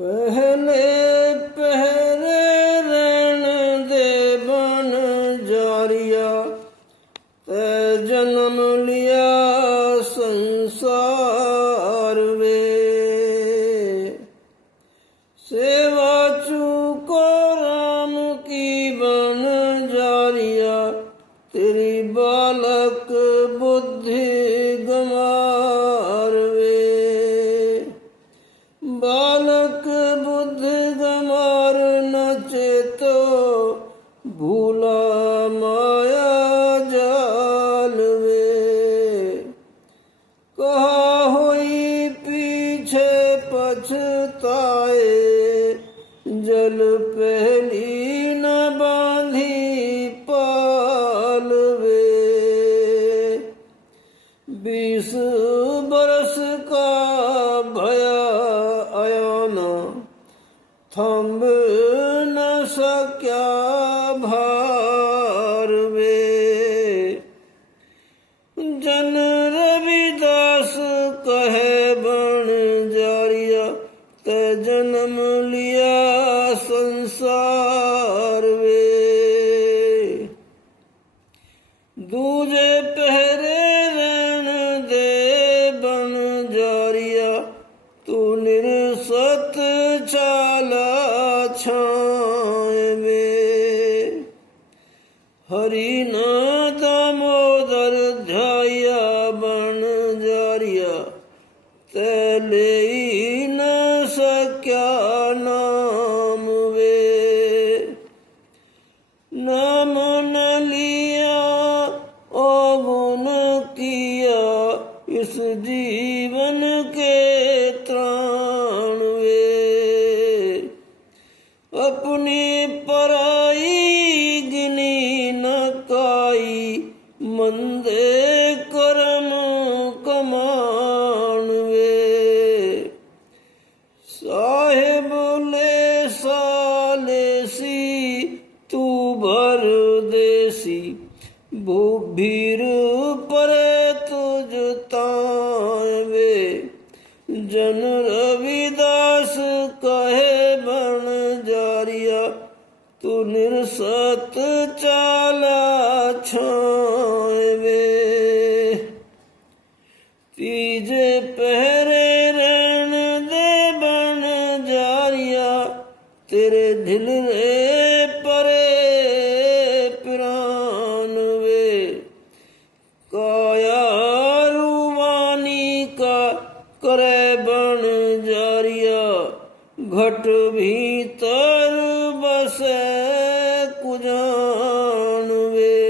पहले पहरे रैन दे बन जारिया, ते जन्म लिया संसार वे। सेवा चूको राम की बन जारिया, तेरी बालक बुद्धि गमार वे। बालक बुद्धि गमार न चेतो, भूला माया जाल वे। कहा हुई पीछे पछताए, जल पहली न बांधी पाल वे। 20 बरस का भया अयाना, थम न सक्या भार वे। जन रविदास कहे बन जारिया, ते जन्म लिया संसार वे। दूजे पहरे रैन दे बन जारिया, तू निरसत चाला छाए वे। हरि न दामोदर ध्याया बन जारिया, ते ले न सक्या नाम वे। नाम न लिया ओ गुण किया, इस जीवन के त्राण वे। अपनी पराई गिनी न काई, मंदे कर्म कमान वे। साहेब ले सालेसी, तू भर देसी, भीर परे तुझ ताए वे। जन रविदास कहे बन जारिया, तू निरसत चाला छाए वे। तीजे पहरे रैन दे बन जारिया, तेरे दिल रे परे प्राण वे। काया रूवानी का करे बन जारिया, घट भीतर बसे कुजान वे।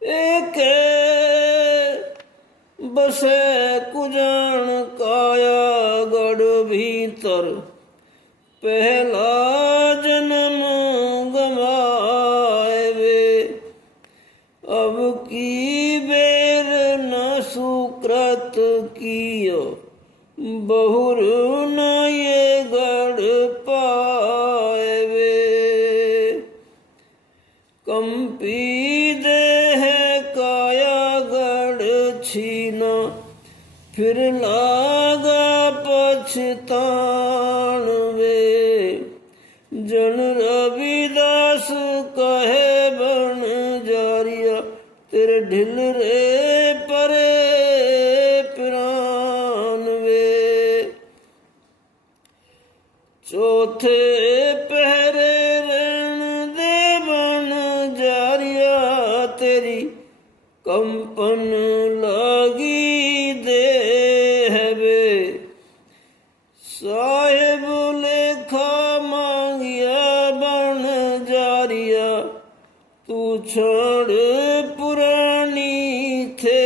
एक बसे कुजान काया गढ़ भीतर, पहला जन्म गवाए वे। अब की बेर न सुकृत कियो, बहुर न ये गढ़ पाए वे। कंपी देह काया गढ़ छीना, फिर लागा पछतान वे। जन रविदास कहे बन जारिया, तेरे ढिल रे परे प्राण वे। चौथे पहरे रैन दे बन जारिया, तेरी कंपन लागी देह वे। साहेब लेखा मांगिया बन जारिया, तू छोड़ पुरानी थे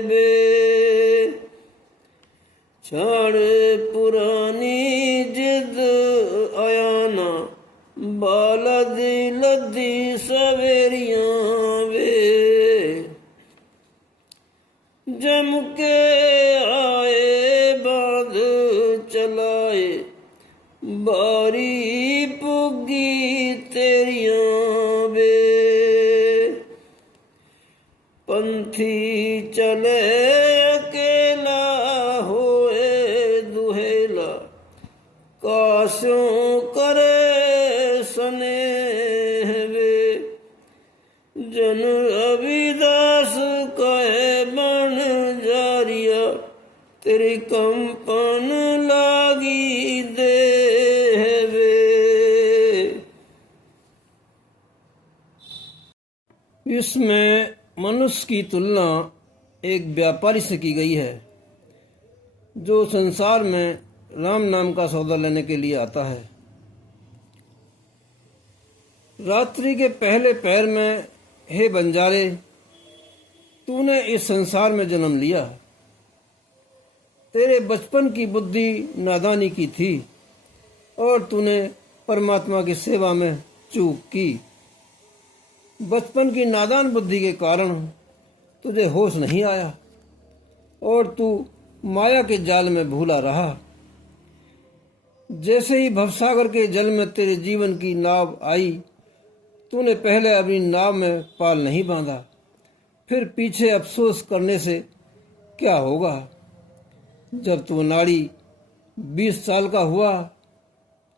बे। छोड़ पुरानी जिद आयाना, बालदी लद्दी सवेरियां वे। जम के आए बांध चलाए, बारी पुगी तेरियां वे। पंथी चले अकेला होए दुहेला, तेरी कंपन लागी देह वे। इसमें मनुष्य की तुलना एक व्यापारी से की गई है जो संसार में राम नाम का सौदा लेने के लिए आता है। रात्रि के पहले पहर में, हे बंजारे, तूने इस संसार में जन्म लिया। तेरे बचपन की बुद्धि नादानी की थी और तूने परमात्मा की सेवा में चूक की। बचपन की नादान बुद्धि के कारण तुझे होश नहीं आया और तू माया के जाल में भूला रहा। जैसे ही भवसागर के जल में तेरे जीवन की नाव आई, तूने पहले अपनी नाव में पाल नहीं बांधा, फिर पीछे अफसोस करने से क्या होगा। जब तू नाड़ी 20 साल का हुआ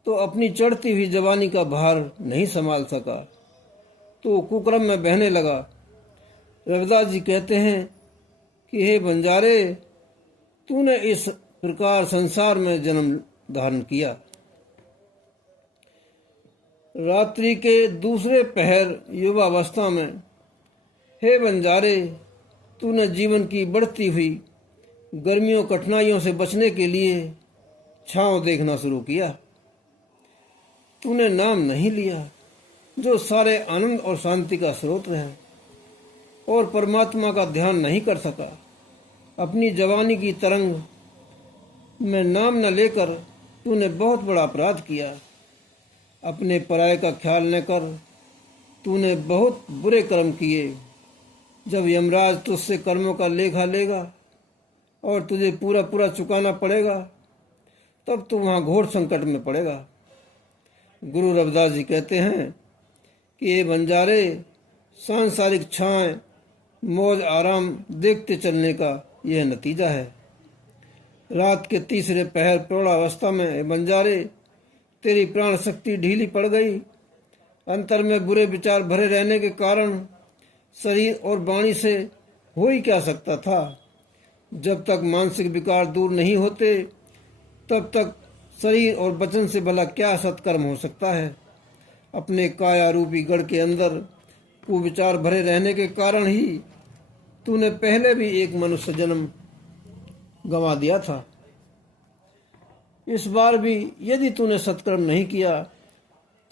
तो अपनी चढ़ती हुई जवानी का भार नहीं संभाल सका, तो कुकर्म में बहने लगा। रविदास जी कहते हैं कि हे बंजारे, तूने इस प्रकार संसार में जन्म धारण किया। रात्रि के दूसरे पहर युवावस्था में, हे बंजारे, तूने जीवन की बढ़ती हुई गर्मियों कठिनाइयों से बचने के लिए छांव देखना शुरू किया। तूने नाम नहीं लिया जो सारे आनंद और शांति का स्रोत है, और परमात्मा का ध्यान नहीं कर सका। अपनी जवानी की तरंग में नाम न लेकर तूने बहुत बड़ा अपराध किया। अपने पराये का ख्याल न कर तूने बहुत बुरे कर्म किए। जब यमराज तुझसे कर्मों का लेखा लेगा और तुझे पूरा पूरा चुकाना पड़ेगा, तब तू वहाँ घोर संकट में पड़ेगा। गुरु रविदास जी कहते हैं कि ये बंजारे, सांसारिक छाएं, मौज आराम देखते चलने का यह नतीजा है। रात के तीसरे पहर प्रौढ़ावस्था में बंजारे, तेरी प्राण शक्ति ढीली पड़ गई। अंतर में बुरे विचार भरे रहने के कारण शरीर और वाणी से हो ही क्या सकता था। जब तक मानसिक विकार दूर नहीं होते, तब तक शरीर और वचन से भला क्या सत्कर्म हो सकता है। अपने काया रूपी गढ़ के अंदर कुविचार भरे रहने के कारण ही तूने पहले भी एक मनुष्य जन्म गंवा दिया था। इस बार भी यदि तूने सत्कर्म नहीं किया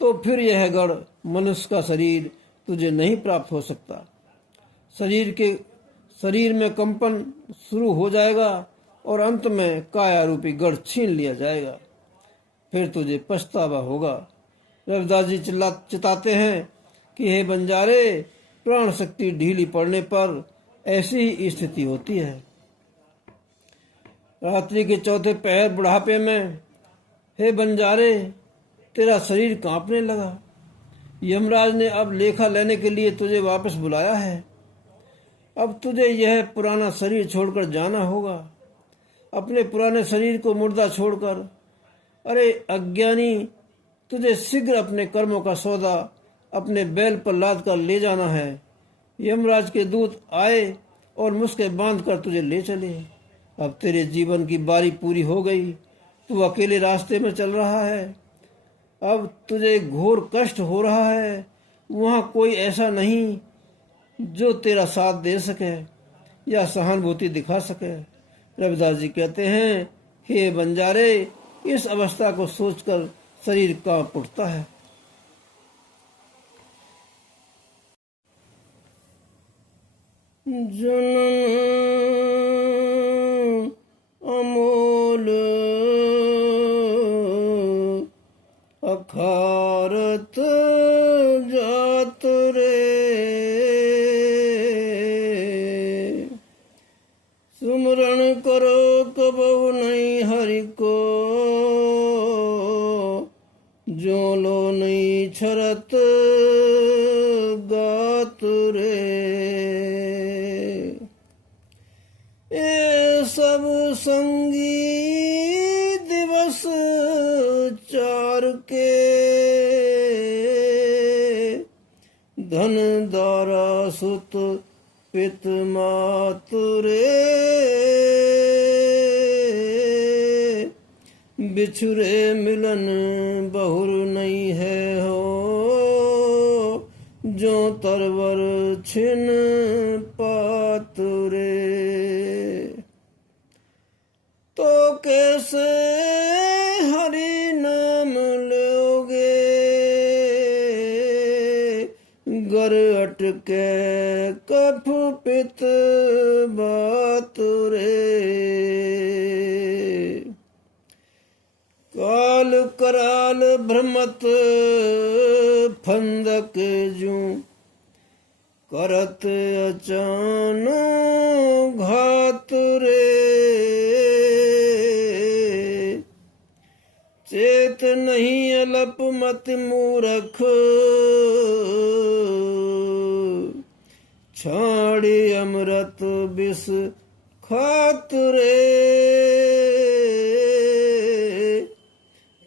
तो फिर यह गढ़, मनुष्य का शरीर, तुझे नहीं प्राप्त हो सकता। शरीर में कंपन शुरू हो जाएगा और अंत में काया रूपी गढ़ छीन लिया जाएगा। फिर तुझे पछतावा होगा। रविदास जी चिताते हैं कि हे बंजारे, प्राण शक्ति ढीली पड़ने पर ऐसी ही स्थिति होती है। रात्रि के चौथे पहर बुढ़ापे में, हे बंजारे, तेरा शरीर कांपने लगा। यमराज ने अब लेखा लेने के लिए तुझे वापस बुलाया है। अब तुझे यह पुराना शरीर छोड़कर जाना होगा। अपने पुराने शरीर को मुर्दा छोड़कर, अरे अज्ञानी, तुझे शीघ्र अपने कर्मों का सौदा अपने बैल पर लाद कर ले जाना है। यमराज के दूत आए और मुस्के बांध कर तुझे ले चले। अब तेरे जीवन की बारी पूरी हो गई। तू अकेले रास्ते में चल रहा है। अब तुझे घोर कष्ट हो रहा है। वहाँ कोई ऐसा नहीं जो तेरा साथ दे सके या सहानुभूति दिखा सके। रविदास जी कहते हैं, हे बंजारे, इस अवस्था को सोचकर शरीर कांप उठता है। जनन अमोल अखारत जात रे, सुमरण करो कबहु नहीं हरि को, जो लो नहीं छरत गात रे। ये सब संगी दिवस चार के, धन दारा सुत पित मात रे। बिछुरे मिलन बहुर नहीं है हो, जो तरवर छिन पातुरे। तो कैसे हरि नाम लोगे, गर अटके कफ पित बातुरे। काल कराल भ्रमत फंदक जू, करत अचानो घात रे। चेत नहीं अलप मत मूरख, छाड़ी अमृत विष खात रे।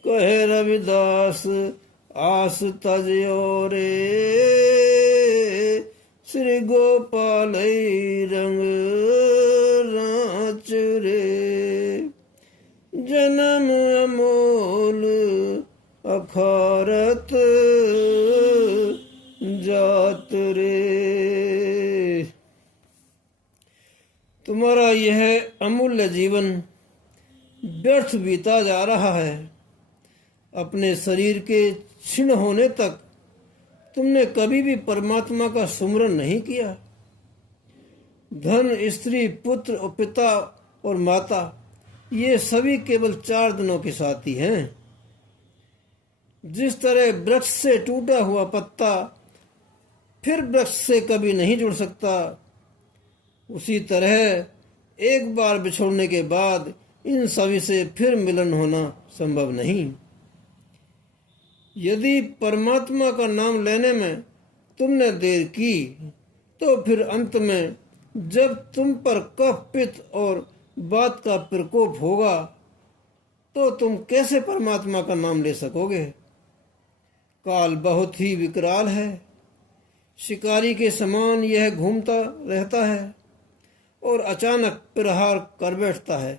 कहे रविदास आस तजयो रे, श्री गोपाल रंग राच रे। जन्म अमोल अखारत जात रे। तुम्हारा यह अमूल्य जीवन व्यर्थ बीता जा रहा है। अपने शरीर के क्षीण होने तक तुमने कभी भी परमात्मा का सुमरन नहीं किया। धन, स्त्री, पुत्र और पिता और माता, ये सभी केवल 4 दिनों के साथी हैं। जिस तरह वृक्ष से टूटा हुआ पत्ता फिर वृक्ष से कभी नहीं जुड़ सकता, उसी तरह एक बार बिछोड़ने के बाद इन सभी से फिर मिलन होना संभव नहीं। यदि परमात्मा का नाम लेने में तुमने देर की, तो फिर अंत में जब तुम पर कफ पित्त और बात का प्रकोप होगा, तो तुम कैसे परमात्मा का नाम ले सकोगे। काल बहुत ही विकराल है। शिकारी के समान यह घूमता रहता है और अचानक प्रहार कर बैठता है।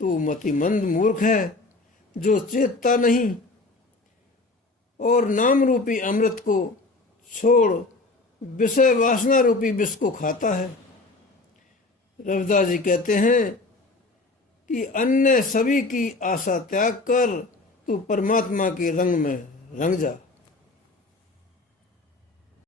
तू मतिमंद मूर्ख है जो चेतता नहीं और नाम रूपी अमृत को छोड़ विषय वासना रूपी विष को खाता है। रविदास जी कहते हैं कि अन्य सभी की आशा त्याग कर तू परमात्मा के रंग में रंग जा।